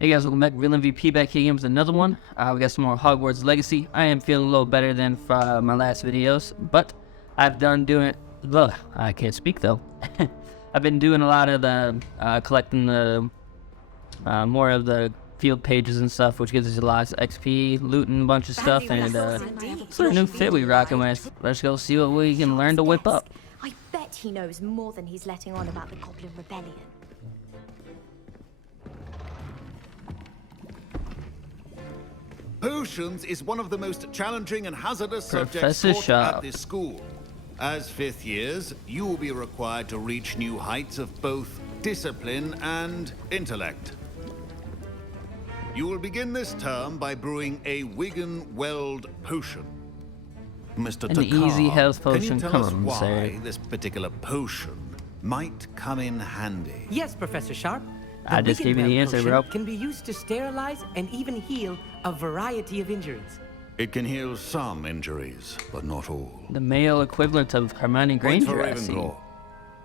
Hey guys, welcome back. Real MVP back here again with another one. We got some more Hogwarts Legacy. I am feeling a little better than my last videos, but I've done doing. Ugh, I can't speak though. I've been doing a lot of the collecting the more of the field pages and stuff, which gives us a lot of XP, looting a bunch of stuff, and sort of new fit we rocking with. Let's go see what we can learn to whip up. I bet he knows more than he's letting on about the Goblin Rebellion. Potions is one of the most challenging and hazardous Professor subjects taught Sharpe. at this school. As fifth years, you will be required to reach new heights of both discipline and intellect. You will begin this term by brewing a Wiggenweld potion. Mr. An Takar, easy health can you potion, tell come us on, why sir. this particular potion might come in handy? Yes, Professor Sharpe. I just gave you the answer, bro. Can be used to sterilize and even heal a variety of injuries. It can heal some injuries, but not all. The male equivalent of Hermione Point for Granger, I see. Ravenclaw.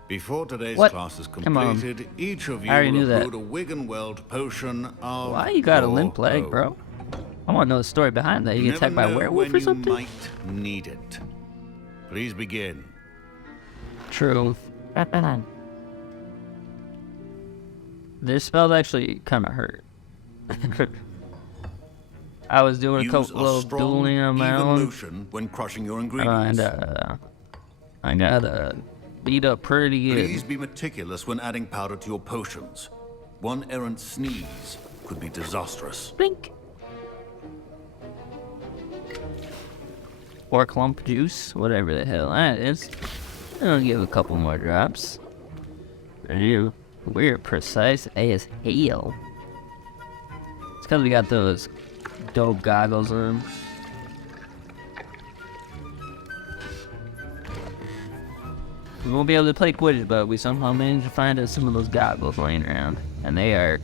Before today's What? class is Come on. completed, each of you I already will knew that. have brewed a Wiggenweld potion of Why you got a your limp leg, own. bro? I want to know the story behind that. You You get never attacked by a know werewolf when or something? You might need it. Please begin. True. This spell actually kind of hurt. I was doing a Use couple little strong, dueling on my even own, motion when crushing your and ingredients. I got beat up pretty Please good. be meticulous when adding powder to your potions. One errant sneeze could be disastrous. Blink. Or clump juice, whatever the hell that is. I'll give a couple more drops. Ew. We're precise as hell. It's because we got those dope goggles on. We won't be able to play Quidditch, but we somehow managed to find some of those goggles laying around. And they are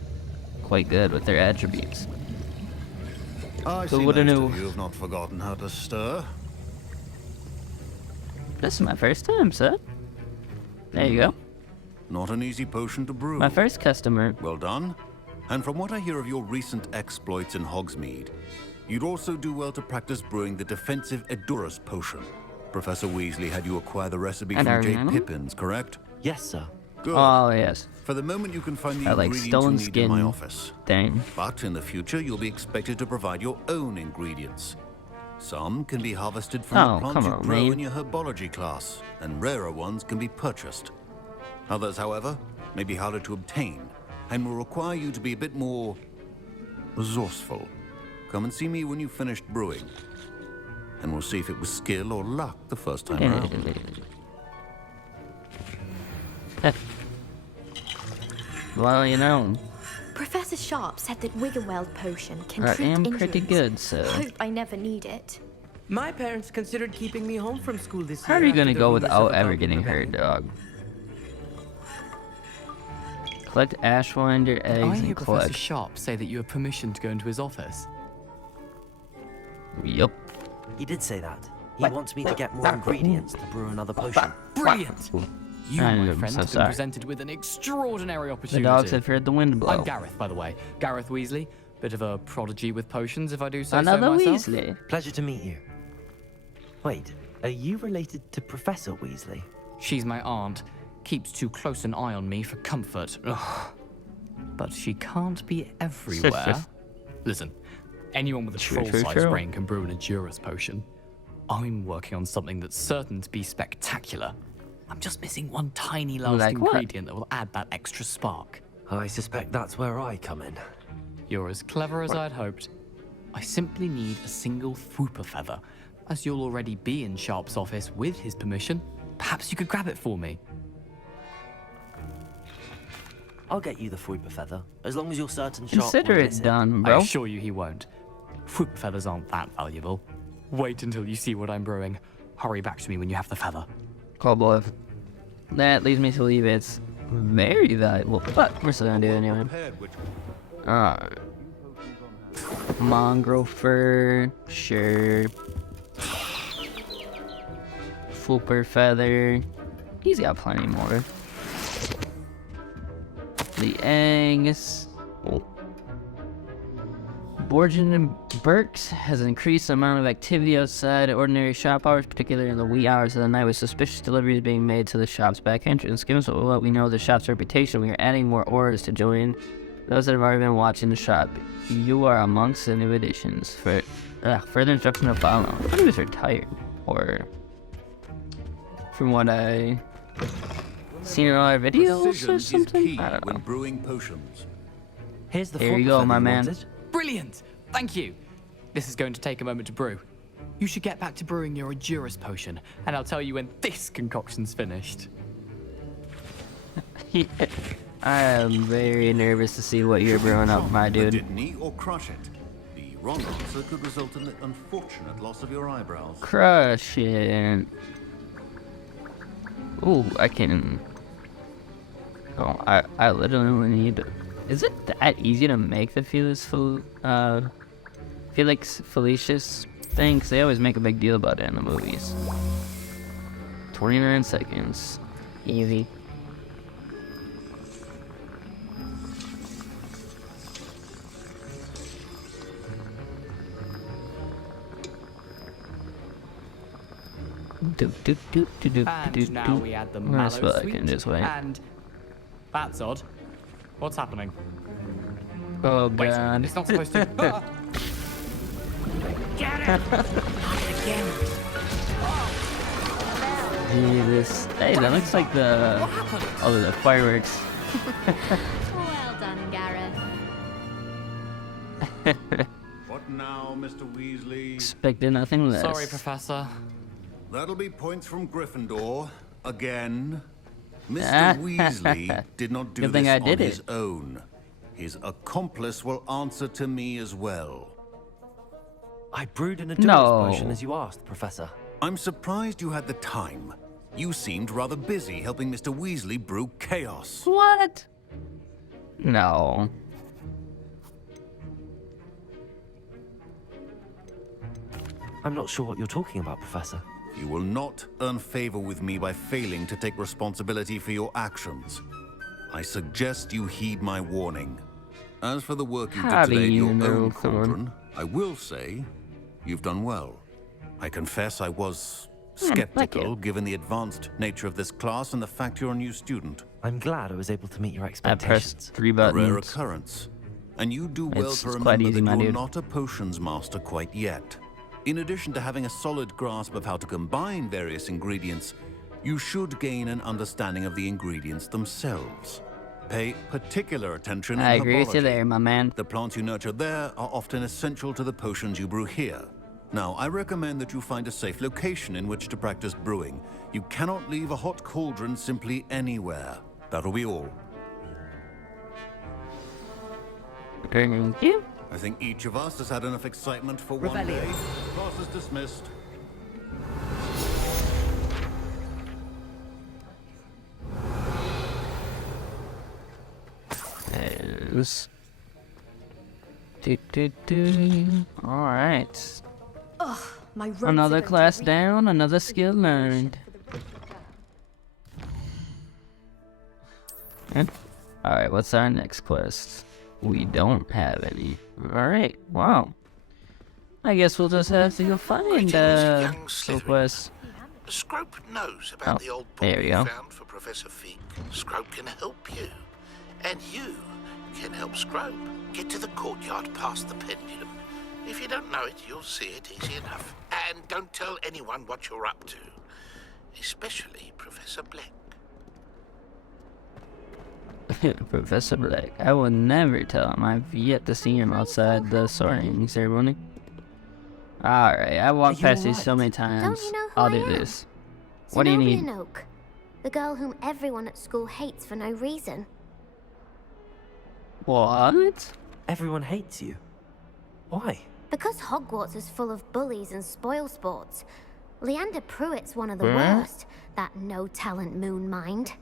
quite good with their attributes. I So see what most a new- of you have not forgotten how to stir. This is my first time, sir. There you go. Not an easy potion to brew. My first customer. Well done. And from what I hear of your recent exploits in Hogsmeade, you'd also do well to practice brewing the defensive Edurus potion. Professor Weasley had you acquire the recipe And from I J. remember. Pippins, correct? Yes, sir. Good. Oh, yes. For the moment, you can find the I like ingredients stone you need in my skin. office. Dang. But in the future, you'll be expected to provide your own ingredients. Some can be harvested from Oh, the plants come you on, grow man. in your herbology class, and rarer ones can be purchased. Others, however, may be harder to obtain, and will require you to be a bit more resourceful. Come and see me when you've finished brewing, and we'll see if it was skill or luck the first time around. Well, you know, Professor Sharpe said that Wiggenweld potion can I treat am injuries. pretty good, so. Hope I never need it. My parents considered keeping me home from school this How year. are you after gonna the go rumors without of a ever Goblin getting hurt, Rebellion. dog? Collect Ashwinder I eggs hear and Professor collect. Sharpe say that you have permission to go into his office. Yup. He did say that. He wants me to get more ingredients to brew another potion. Brilliant! You, I my am friend, so have been sorry. presented with an extraordinary The opportunity. dogs have heard the wind blow. I'm Gareth, by the way. Gareth Weasley. Bit of a prodigy with potions, if I do say Another so myself. Weasley. Pleasure to meet you. Wait, are you related to Professor Weasley? She's my aunt. Keeps too close an eye on me for comfort. Ugh. But she can't be everywhere. Listen, anyone with a True, true, troll-sized true. brain can brew an Edurus potion. I'm working on something that's certain to be spectacular. I'm just missing one tiny last Like what? ingredient that will add that extra spark. I suspect that's where I come in. You're as clever as I'd hoped. I simply need a single Fwooper feather. As you'll already be in Sharpe's office with his permission, perhaps you could grab it for me. I'll get you the Fwooper feather, as long as you're certain Sharpe Consider won't it miss done, I bro. assure you he won't. Fwooper feathers aren't that valuable. Wait until you see what I'm brewing. Hurry back to me when you have the feather. Cool boy. That leads me to believe it's very valuable, but we're still gonna do it anyway. Alright. Mongrel fur, sure. Fwooper feather. He's got plenty more. The eggs. Borgin and Burks has increased the amount of activity outside at ordinary shop hours, particularly in the wee hours of the night, with suspicious deliveries being made to the shop's back entrance. Given what we know of the shop's reputation, we are adding more orders to join those that have already been watching the shop. You are amongst the new additions. Further instruction to follow. I thought he was retired, or from what I seen in all our videos Precision or is something. key I don't when know. brewing potions. Here's the There you formula go, my you man. wanted. Brilliant! Thank you! This is going to take a moment to brew. You should get back to brewing your Endurus potion, and I'll tell you when this concoction's finished. Yeah. I am very nervous to see what you're brewing up, my dude. Didn't he, or crush it? The wrong answer could result in the unfortunate loss of your eyebrows. Crush it. Ooh, I can. Oh, I literally need. Is it that easy to make the Felix Felicius thing? 'Cause they always make a big deal about it in the movies. 29 seconds. Easy. And now we add the That's mallow what I sweet, can just wait. and that's odd. What's happening? Oh Wait, god. it's not supposed to. Jesus. Hey, that looks like the. Oh, the fireworks. Well done, Gareth. What now, Mr. Weasley? Expected nothing less. Sorry, Professor. That'll be points from Gryffindor. Again. Mr. Weasley did not do Good thing this I on did his it. own. His accomplice will answer to me as well. I brewed an Endurus No. potion as you asked, Professor. I'm surprised you had the time. You seemed rather busy helping Mr. Weasley brew chaos. What? No. I'm not sure what you're talking about, Professor. You will not earn favor with me by failing to take responsibility for your actions. I suggest you heed my warning. As for the work you How did do today in you your know, own Thorn? cauldron, I will say you've done well. I confess I was skeptical given the advanced nature of this class and the fact you're a new student. I'm glad I was able to meet your I expectations. pressed 3 A rare buttons. occurrence. And you do well It's to quite remember easy, that my you're dude. not a potions master quite yet. In addition to having a solid grasp of how to combine various ingredients, you should gain an understanding of the ingredients themselves. Pay particular attention in I agree with you herbology. there, my man. The plants you nurture there are often essential to the potions you brew here. Now, I recommend that you find a safe location in which to practice brewing. You cannot leave a hot cauldron simply anywhere. That'll be all. Thank you. I think each of us has had enough excitement for one day. Class is dismissed. Yes. Alright. My robes Another are going to class reek. down, another skill learned. Alright, what's our next quest? We don't have any. Alright, wow. I guess we'll just have to go find Greetings, young some Slytherin. quests. Scrope knows about Oh, the old book there we we go. found for Professor Fig. Scrope can help you. And you can help Scrope get to the courtyard past the pendulum. If you don't know it, you'll see it easy enough. And don't tell anyone what you're up to. Especially Professor Black. Professor Black. I will never tell him. I've yet to see him outside the sorting ceremony. Alright, I walked you past these so alright? many times. Don't you know who I'll I do am? this. What do you need? Zenobia Noak, the girl whom everyone at school hates for no reason. What? Everyone hates you. Why? Because Hogwarts is full of bullies and spoil sports. Leander Pruitt's one of the What? worst, that no-talent moon mind.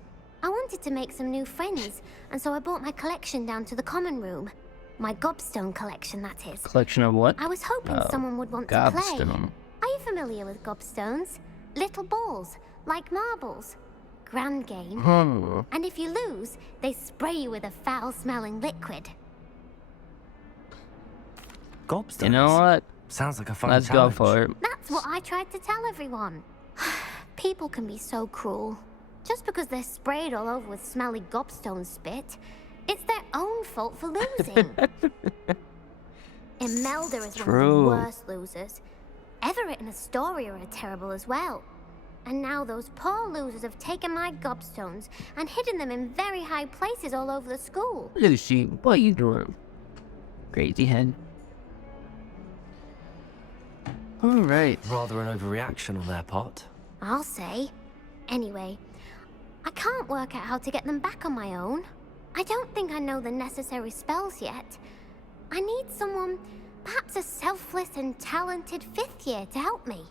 I wanted to make some new friends, and so I brought my collection down to the common room. My gobstone collection, that is. Collection of what? I was hoping Oh, someone would want to play. Gobstone. Are you familiar with gobstones? Little balls, like marbles. Grand game. Hmm. And if you lose, they spray you with a foul-smelling liquid. gobstones. You know what? Sounds like a fun Let's challenge. go for it. That's what I tried to tell everyone. People can be so cruel. Just because they're sprayed all over with smelly gobstone spit, it's their own fault for losing. Imelda is one of True. the worst losers. Everett and Astoria are terrible as well. And now those poor losers have taken my gobstones and hidden them in very high places all over the school. Lucy, what are you doing? Crazy head. Alright. Rather an overreaction on their part. I'll say. Anyway, I can't work out how to get them back on my own. I don't think I know the necessary spells yet. I need someone, perhaps a selfless and talented 5th year to help me.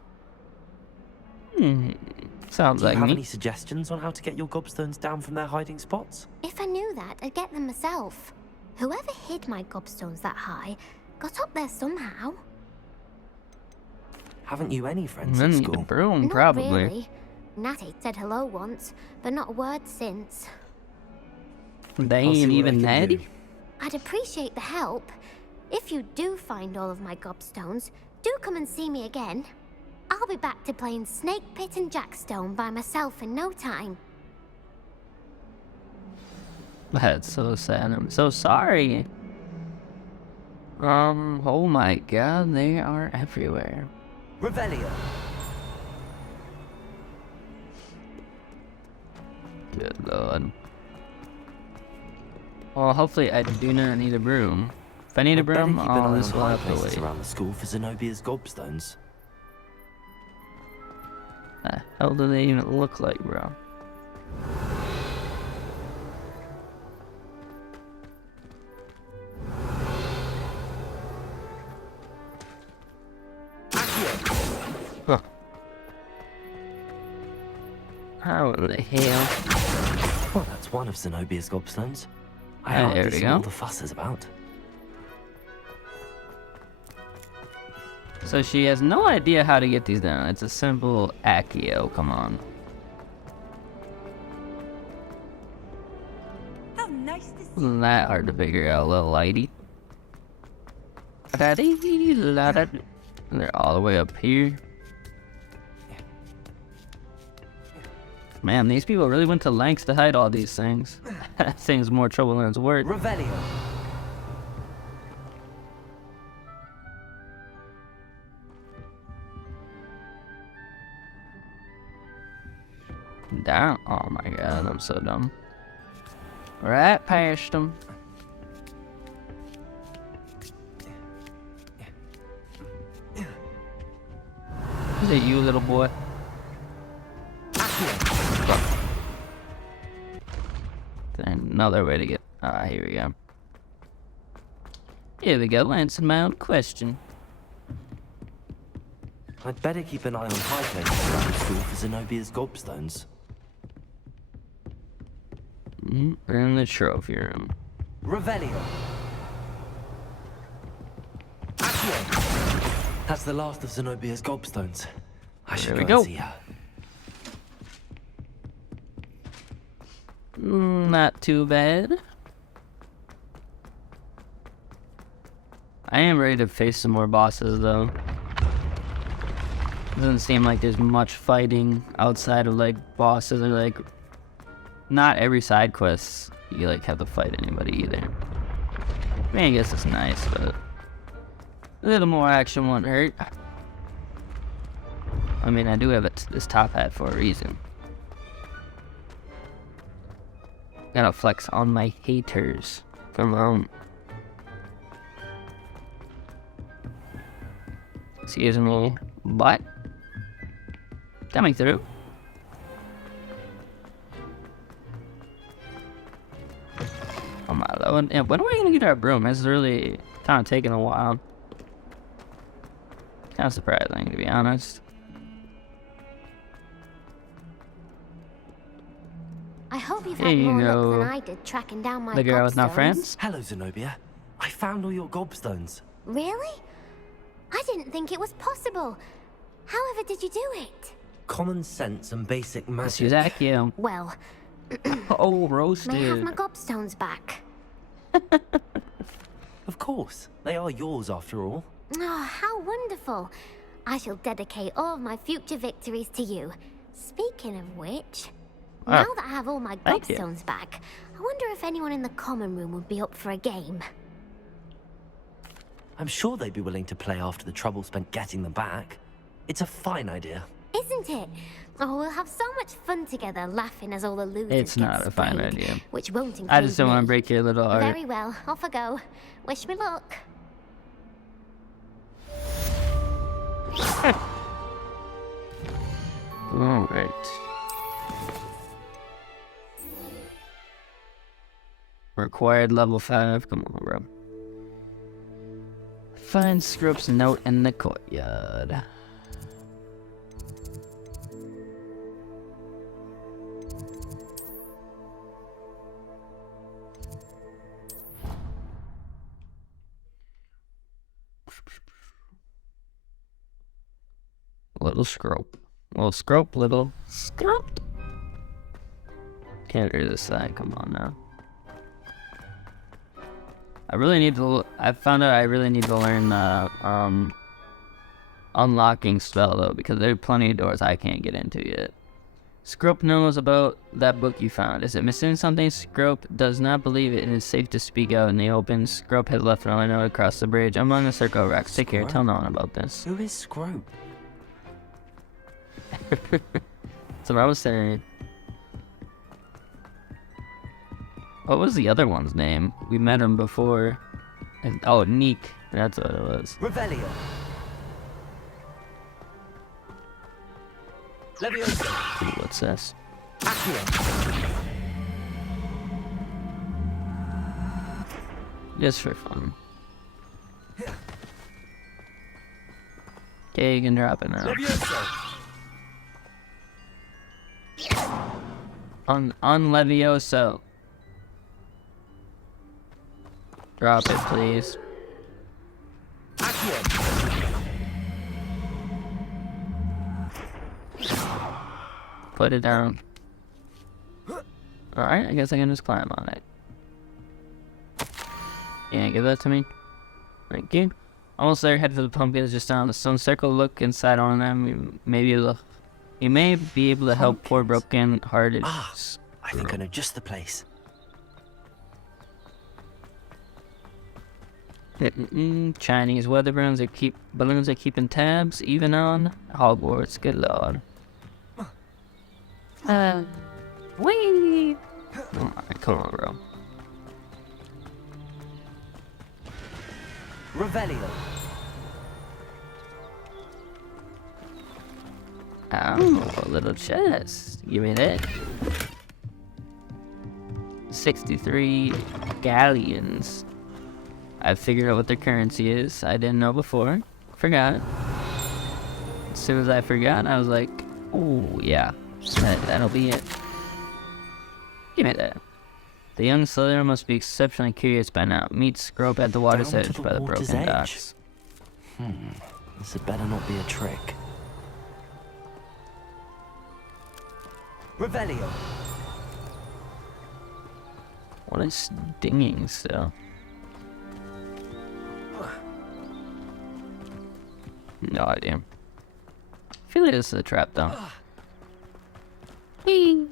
Sounds Do you like have me. any suggestions on how to get your gobstones down from their hiding spots? If I knew that, I'd get them myself. Whoever hid my gobstones that high got up there somehow. Haven't you any friends Then at need a school? broom, Not probably. really. Natty said hello once, but not a word since. They I'll see ain't what I even can do. natty. I'd appreciate the help. If you do find all of my gobstones, do come and see me again. I'll be back to playing Snake Pit and Jackstone by myself in no time. That's so sad. I'm so sorry. Oh my god, they are everywhere. Revelio. Good lord. Well, hopefully I do not need a broom. If I need a I'd better broom, keep an eye all on this will high have to places wait. around the school for Zenobia's gobstones. The hell do they even look like, bro? Huh. How in the hell? Well, that's one of Zenobia's gobstones. I There hardly we see go. all the fuss is about. So she has no idea how to get these down. It's a simple Accio, come on. How nice to see Wasn't that hard to figure out, little lady. They're all the way up here. Man, these people really went to lengths to hide all these things. That thing's more trouble than it's worth. Revelio. Down. Oh my god, I'm so dumb. Right past them. Is it you, little boy? Another way to get. Ah, here we go. Here we go, answer my own question. I'd better keep an eye on high places around the school for Zenobia's gobstones. In the trophy room. Revelio. That's the last of Zenobia's gobstones. I should There we go and go. see her. Not too bad. I am ready to face some more bosses, though. Doesn't seem like there's much fighting outside of, like, bosses or, like... Not every side quest you, like, have to fight anybody, either. I mean, I guess it's nice, but... A little more action won't hurt. I mean, I do have this top hat for a reason. Gotta flex on my haters. Come on. Excuse me. What? Coming through. Oh my lord. Yeah, when are we gonna get our broom? It's really kind of taking a while. Kind of surprising, to be honest. I hope you've Here had you more luck go. than I did tracking down my The girl with no gobstones. friends? Hello, Zenobia. I found all your gobstones. Really? I didn't think it was possible. However did you do it? Common sense and basic Let's magic. use Accio. Well, Oh, may I have roasted. my gobstones back? Of course. course. They are yours after all. Oh, how wonderful. I shall dedicate all of my future victories to you. Speaking of which, now that I have all my thank you. gobstones back, I wonder if anyone in the common room would be up for a game. I'm sure they'd be willing to play after the trouble spent getting them back. It's a fine idea. Isn't it? Oh, we'll have so much fun together, laughing as all the losers It's get not a fine sprayed, idea. which won't include I just don't want to me. break your little art. Very well, off I go. Wish me luck. Alright. Required level 5. Come on, bro. Find Scrope's note in the courtyard. Little Scrope. Little Scrope, little Scrope. Can't do this side, come on now. I really need to, I found out I really need to learn the, unlocking spell though, because there are plenty of doors I can't get into yet. Scrope knows about that book you found. Is it missing something? Scrope does not believe it is safe to speak out in the open. Scrope has left an note across the bridge among the circle of rocks. Take care, tell no one about this. Who is Scrope? That's what I was saying. What was the other one's name? We met him before. Oh, Neek. That's what it was. Revelio. Levioso. Ooh, what's this? Accio. Just for fun. Okay, you can drop it now. Levioso. Levioso. Drop it, please. Accio. Put it down. Alright, I guess I can just climb on it. Yeah, give that to me. Thank you. Almost there, head for the pumpkins just down the stone circle. Look inside on them. You may be able to help poor broken-hearted. Ah, I think I know just the place. Chinese weather balloons are keeping tabs, even on Hogwarts. Good lord. Whee! Come on, bro. Revelio. Oh, a little chest. Give me that. 63 galleons. I figured out what their currency is. I didn't know before. Forgot. As soon as I forgot, I was like, oh, yeah. That'll be it. Give me that. The young Slytherin must be exceptionally curious by now. Meet Scrope at the water's Down to edge the by the water's broken edge. docks. This had better not be a trick. Revelio. What is dinging still? No idea. I feel like this is a trap though. Whee!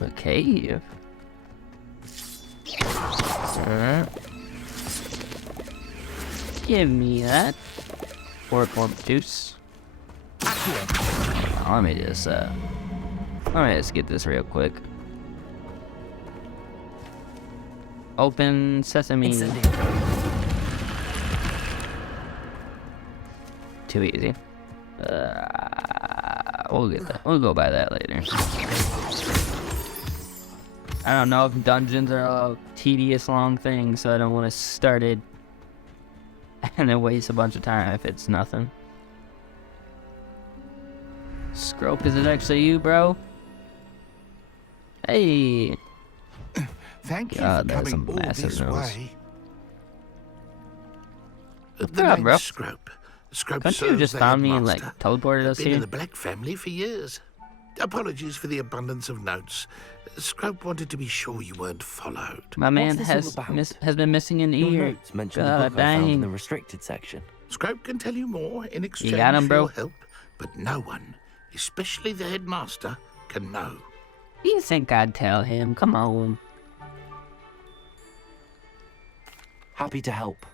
Okay. Give me that. Or juice. Let me just get this real quick. Open sesame. Too easy. We'll get that. We'll go by that later. I don't know if dungeons are a tedious long thing, so I don't want to start it and then waste a bunch of time if it's nothing. Scrope, is it actually you, bro? Hey! Thank you God, for that's coming a all massive this nose. way. The Yeah, name's bro. Scrope. Scrope Couldn't you serves just the found me and like headmaster. teleported us Been in here? the Black family for years. Apologies for the abundance of notes. Scrope wanted to be sure you weren't followed. My man this has all about? has been missing an Your ear. notes mention the God book I found in dang. the restricted section. Scrope can tell you more in exchange got him, for bro? your help, but no one, especially the headmaster, can know. You think I'd tell him? Come on. Happy to help,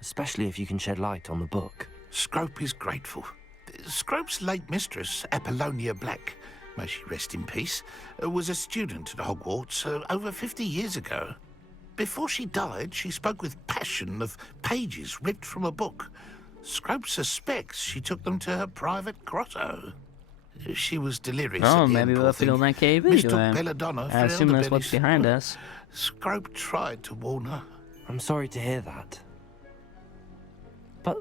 especially if you can shed light on the book. Scrope is grateful. Scrope's late mistress, Apollonia Black, may she rest in peace, was a student at Hogwarts over 50 years ago. Before she died, she spoke with passion of pages ripped from a book. Scrope suspects she took them to her private grotto. She was delirious Oh, at the maybe end, we'll poor have to go thing. in that cave Mistook anyway. Belladonna for I assume that's what's elderberries. behind us. Scrope tried to warn her. I'm sorry to hear that. But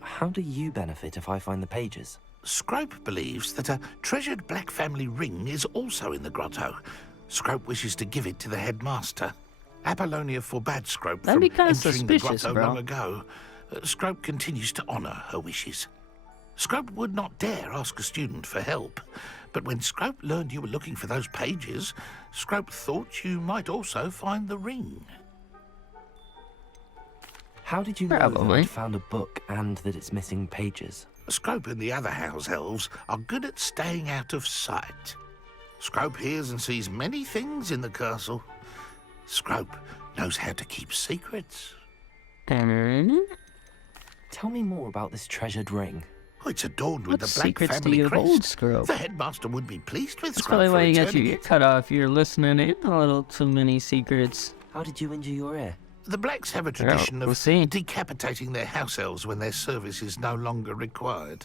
how do you benefit if I find the pages? Scrope believes that a treasured black family ring is also in the grotto. Scrope wishes to give it to the headmaster. Apollonia forbade Scrope That'd from be kinda entering the suspicious, grotto bro. long ago. Scrope continues to honor her wishes. Scrope would not dare ask a student for help, but when Scrope learned you were looking for those pages, Scrope thought you might also find the ring. How did you know that Probably. I'd found a book and that it's missing pages? Scrope and the other house elves are good at staying out of sight. Scrope hears and sees many things in the castle. Scrope knows how to keep secrets. Tell me more about this treasured ring. Oh, it's adorned with What the black secrets do family you crest. hold, Scrope? The headmaster would be pleased with That's Scrope probably for why you got returning your ear it. cut off. You're listening in a little too many secrets. How did you injure your ear? The blacks have a tradition we'll of see. decapitating their house elves when their service is no longer required.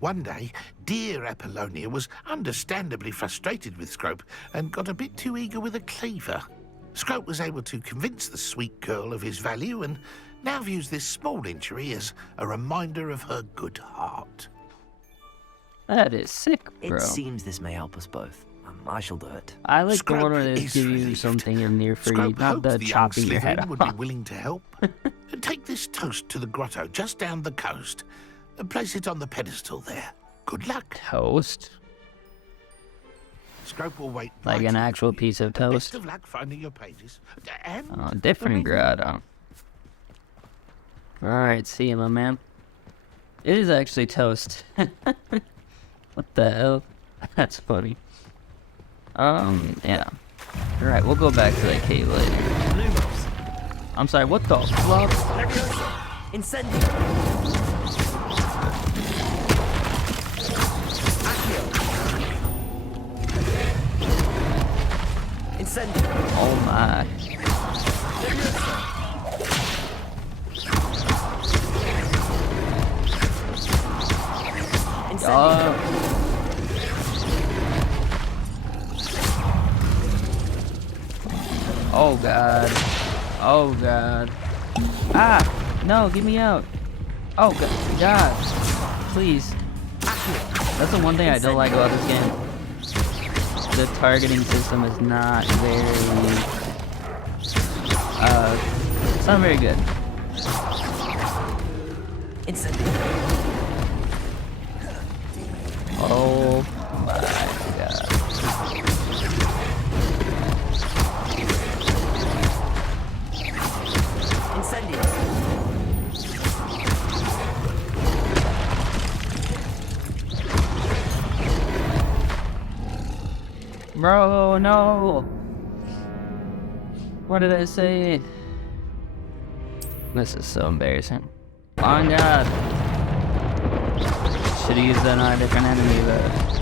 One day, dear Apollonia was understandably frustrated with Scrope and got a bit too eager with a cleaver. Scrope was able to convince the sweet girl of his value and now views this small injury as a reminder of her good heart. That is sick, bro. It seems this may help us both. I shall do it. I like the Scrope one where they is give you relieved. something in there for you, Scrope not hopes the the young chopping your head Slytherin off. would be willing to help. Take this toast to the grotto just down the coast and place it on the pedestal there. Good luck. Toast? Scrope will wait. Like right an here actual for you. piece of Best toast? of luck finding your pages. And Oh, the different ring. grotto. Alright, see you, my man. It is actually toast. What the hell? That's funny. Yeah. Alright, we'll go back to that cave later. I'm sorry, what the fuck? Oh my. Oh god. Oh god. Ah! No, get me out. Oh god. Please. That's the one thing I don't like about this game. The targeting system is not very... it's not very good. Oh my god. Bro, no! What did I say? This is so embarrassing. Oh god! Should've used that on a different enemy, but...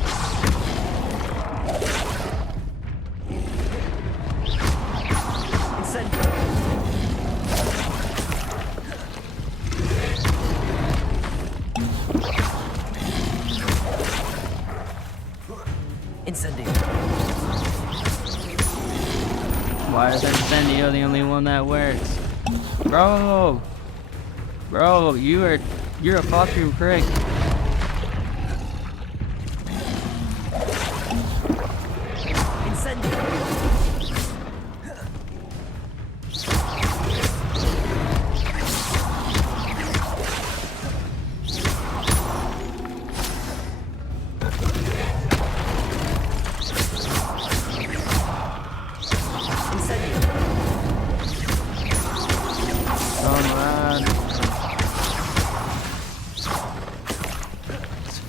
Why is Incendio the only one that works? Bro! Bro, you're a fucking prick.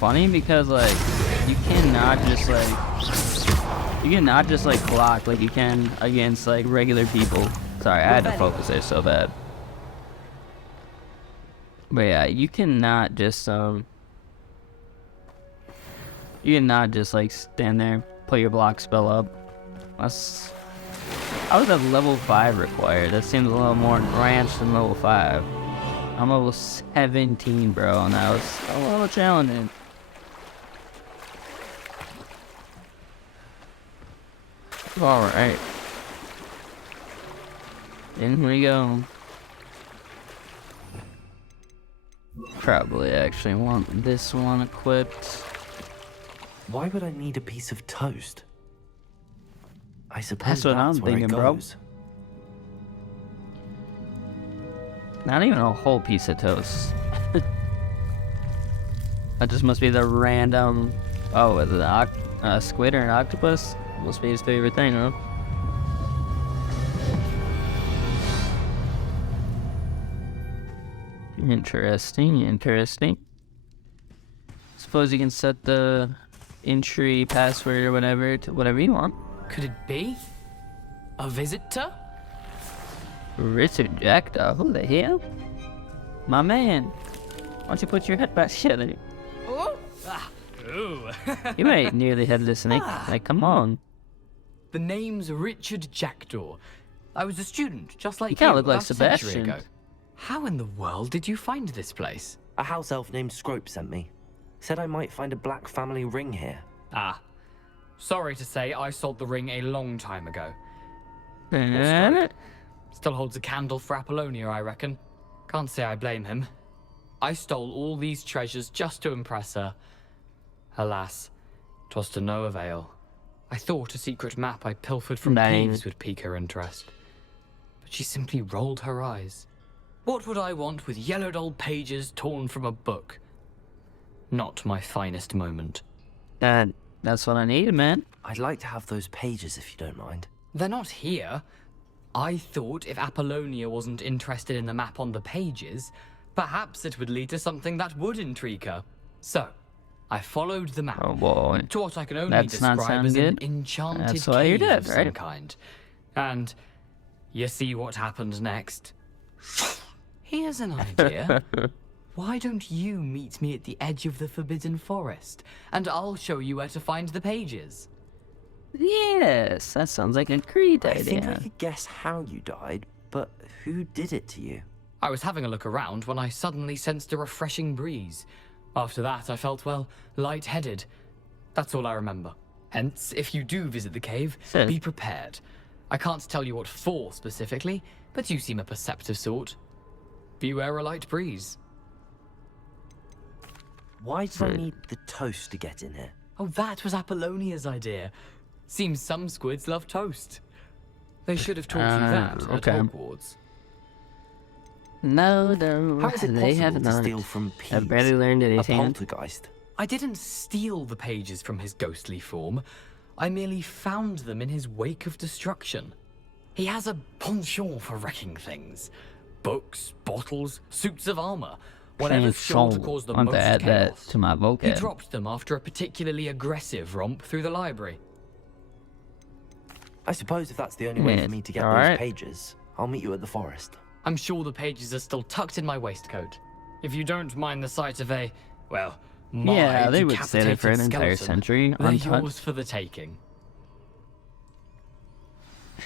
funny because like you cannot just like clock like you can against like regular people. Sorry, I had to focus there so bad. But yeah, you cannot just like stand there, put your block spell up. I was at level 5 required. That seems a little more advanced than level 5. I'm level 17, bro, and that was a little challenging. Alright. In we go. Probably actually want this one equipped. Why would I need a piece of toast? I suppose That's what I'm where it thinking, bro. goes. Not even a whole piece of toast. That just must be the random... Oh, is it a squid or an octopus? Must be his favorite thing, huh? Interesting, interesting. Suppose you can set the entry password or whatever to whatever you want. Could it be? A visitor? Richard Jackdaw, who the hell? My man, why don't you put your head back together? Oh! Ooh. You ain't nearly headless, Nick. Like, come on. The name's Richard Jackdaw. I was a student, just like You kinda look like about a century Sebastian. ago. How in the world did you find this place? A house elf named Scrope sent me. Said I might find a black family ring here. Ah. Sorry to say, I sold the ring a long time ago. And Still holds a candle for Apollonia, I reckon. Can't say I blame him. I stole all these treasures just to impress her. Alas, 'twas to no avail. I thought a secret map I pilfered from thieves would pique her interest. But she simply rolled her eyes. What would I want with yellowed old pages torn from a book? Not my finest moment. that's what I needed, man. I'd like to have those pages if you don't mind. They're not here. I thought if Apollonia wasn't interested in the map on the pages, perhaps it would lead to something that would intrigue her. So, I followed the map Oh boy. to what I can only That's not describe sound as an good. enchanted That's why you're cave dead, of some right? kind. And you see what happened next. Here's an idea. Why don't you meet me at the edge of the Forbidden Forest, and I'll show you where to find the pages. Yes, that sounds like a great I think I idea. could guess how you died, but who did it to you? I was having a look around when I suddenly sensed a refreshing breeze. After that, I felt, well, lightheaded. That's all I remember. Hence, if you do visit the cave, Sure. be prepared. I can't tell you what for specifically, but you seem a perceptive sort. Beware a light breeze. Why did I need the toast to get in here? Oh, that was Apollonia's idea. Seems some squids love toast. They should have taught you that okay. at Hogwarts. No, How is it they have possible to not. steal from I've Peeves, barely learned a anything. poltergeist? I didn't steal the pages from his ghostly form. I merely found them in his wake of destruction. He has a penchant for wrecking things. Books, bottles, suits of armor. Whatever's sure to cause the I want most to add that chaos. to my He vocab. dropped them after a particularly aggressive romp through the library. I suppose if that's the only way Yeah, for me to get all those right. pages, I'll meet you at the forest. I'm sure the pages are still tucked in my waistcoat. If you don't mind the sight of a, well, my Yeah, they would say that for an decapitated entire skeleton, century. they're Untouched. yours for the taking.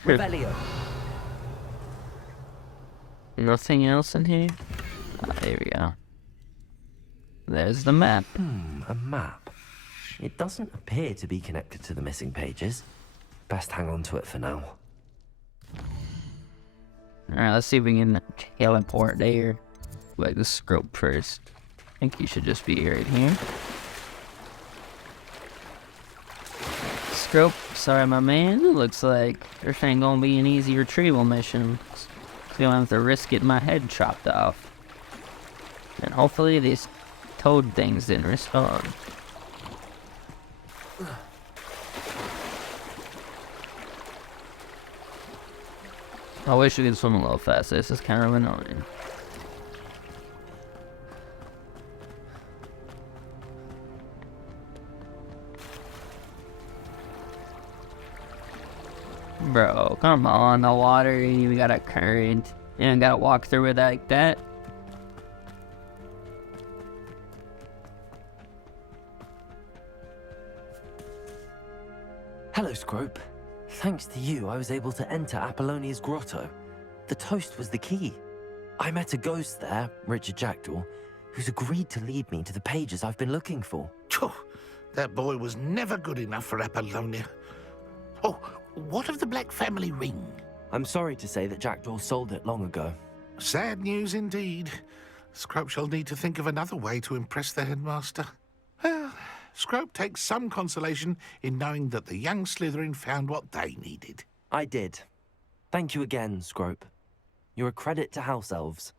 Revelio. Nothing else in here? Ah, there we go. There's the map. A map. It doesn't appear to be connected to the missing pages. Best hang on to it for now. Alright, let's see if we can teleport there. Like the Scrope first. I think you should just be right here. Scrope, sorry my man. It looks like this ain't gonna be an easy retrieval mission. So you don't have to risk getting my head chopped off. And hopefully these toad things didn't respond. I wish we could swim a little faster. This is kind of annoying. Bro, come on. The water, you got a current. You ain't gotta walk through it like that. Hello, Scrope. Thanks to you, I was able to enter Apollonia's grotto. The toast was the key. I met a ghost there, Richard Jackdaw, who's agreed to lead me to the pages I've been looking for. Phew, that boy was never good enough for Apollonia. Oh, what of the Black family ring? I'm sorry to say that Jackdaw sold it long ago. Sad news indeed. Scrope shall need to think of another way to impress the headmaster. Well, Scrope takes some consolation in knowing that the young Slytherin found what they needed. I did. Thank you again, Scrope. You're a credit to House Elves.